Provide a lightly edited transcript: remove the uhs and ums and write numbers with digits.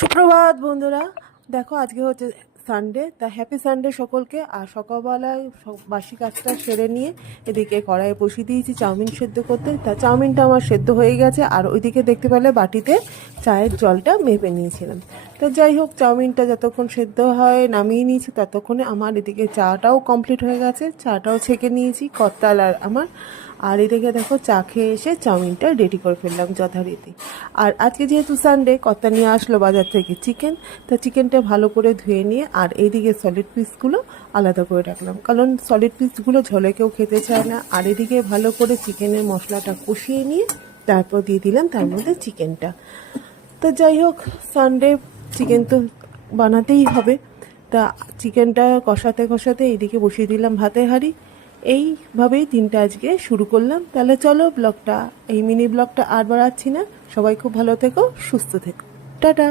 সুপ্রভাত বন্ধুরা, দেখো আজকে হচ্ছে সানডে। তা হ্যাপি সানডে সকলকে। আর সকালবেলায় বাসি কাজটা সেরে নিয়ে এদিকে কড়াইয়ে বসিয়ে দিয়েছি চাউমিন সেদ্ধ করতে। তা চাউমিনটা আমার সেদ্ধ হয়ে গেছে, আর ওইদিকে দেখতে পেলে বাটিতে চায়ের জলটা মেপে নিয়েছিলাম। তো যাই হোক, চাউমিনটা যতক্ষণ সেদ্ধ হয় নামিয়ে নিয়েছি, ততক্ষণে আমার এদিকে চাটাও কমপ্লিট হয়ে গেছে। চাটাও ছেঁকে নিয়েছি কর্তাল আর আমার। আর এদিকে দেখো চা খেয়ে এসে চাউমিনটা রেডি করে ফেললাম যথারীতি। আর আজকে যেহেতু সানডে, কর্তা নিয়ে আসলো বাজার থেকে চিকেন। তা চিকেনটা ভালো করে ধুয়ে নিয়ে আর এইদিকে সলিড পিসগুলো আলাদা করে রাখলাম, কারণ সলিড পিসগুলো ঝোলে কেউ খেতে চায় না। আর এদিকে ভালো করে চিকেনের মশলাটা কষিয়ে নিয়ে তারপর দিয়ে দিলাম তার মধ্যে চিকেনটা। তো যাই হোক, সানডে চিকেন তো বানাতেই হবে। তা চিকেনটা কষাতে কষাতে এইদিকে বসিয়ে দিলাম ভাতের হাঁড়ি। এইভাবেই দিনটা আজকে শুরু করলাম। তাহলে চলো ব্লগটা, এই মিনি ব্লগটা আর বাড়াচ্ছি না। সবাই খুব ভালো থেকো, সুস্থ থেকো, টাটা।